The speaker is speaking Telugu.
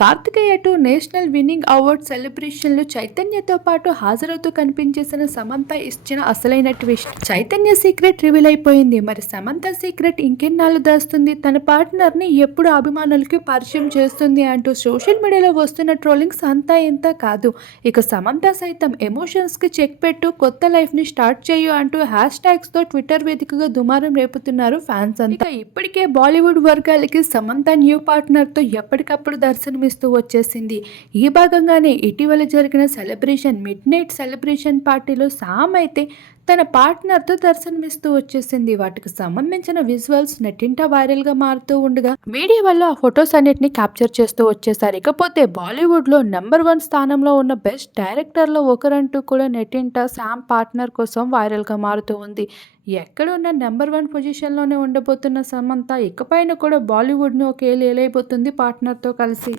Karthikeya two national winning award సెలబ్రేషన్లు చైతన్యతో పాటు హాజరవుతూ కనిపించేసిన సమంత ఇచ్చిన అసలైన ట్విస్ట్. చైతన్య సీక్రెట్ రివీల్ అయిపోయింది. మరి సమంత సీక్రెట్ ఇంకెన్నాళ్ళు దాస్తుంది? తన పార్ట్నర్ని ఎప్పుడు అభిమానులకి పరిచయం చేస్తుంది అంటూ సోషల్ మీడియాలో వస్తున్న ట్రోలింగ్స్ అంతా ఇంత కాదు. ఇక సమంత సైతం ఎమోషన్స్కి చెక్ పెట్టు కొత్త లైఫ్ని స్టార్ట్ చేయు అంటూ హ్యాష్ ట్యాగ్స్తో ట్విట్టర్ వేదికగా దుమారం రేపుతున్నారు ఫ్యాన్స్ అంతా. ఇప్పటికే బాలీవుడ్ వర్గాలకి సమంత న్యూ పార్ట్నర్తో ఎప్పటికప్పుడు ఎప్పటికప్పుడు దర్శనమిస్తూ వచ్చేసింది. ఈ భాగంగానే ఇటీవల జరిగిన సెలబ్రేషన్ మిడ్ నైట్ సెలబ్రేషన్ పార్టీలో సామ్ అయితే తన పార్ట్నర్తో దర్శనమిస్తూ వచ్చేసింది. వాటికి సంబంధించిన విజువల్స్ నెట్టింట వైరల్గా మారుతూ ఉండగా మీడియా వల్ల ఆ ఫొటోస్ అన్నిటిని క్యాప్చర్ చేస్తూ వచ్చేసారు. ఇకపోతే బాలీవుడ్లో నెంబర్ వన్ స్థానంలో ఉన్న బెస్ట్ డైరెక్టర్లో ఒకరంటూ కూడా నెట్టింట శామ్ పార్ట్నర్ కోసం వైరల్గా మారుతూ ఉంది. ఎక్కడున్న నెంబర్ వన్ పొజిషన్లోనే ఉండబోతున్న సమంత ఇకపైన కూడా బాలీవుడ్ను ఒక ఏలేయబోతుంది పార్ట్నర్తో కలిసి.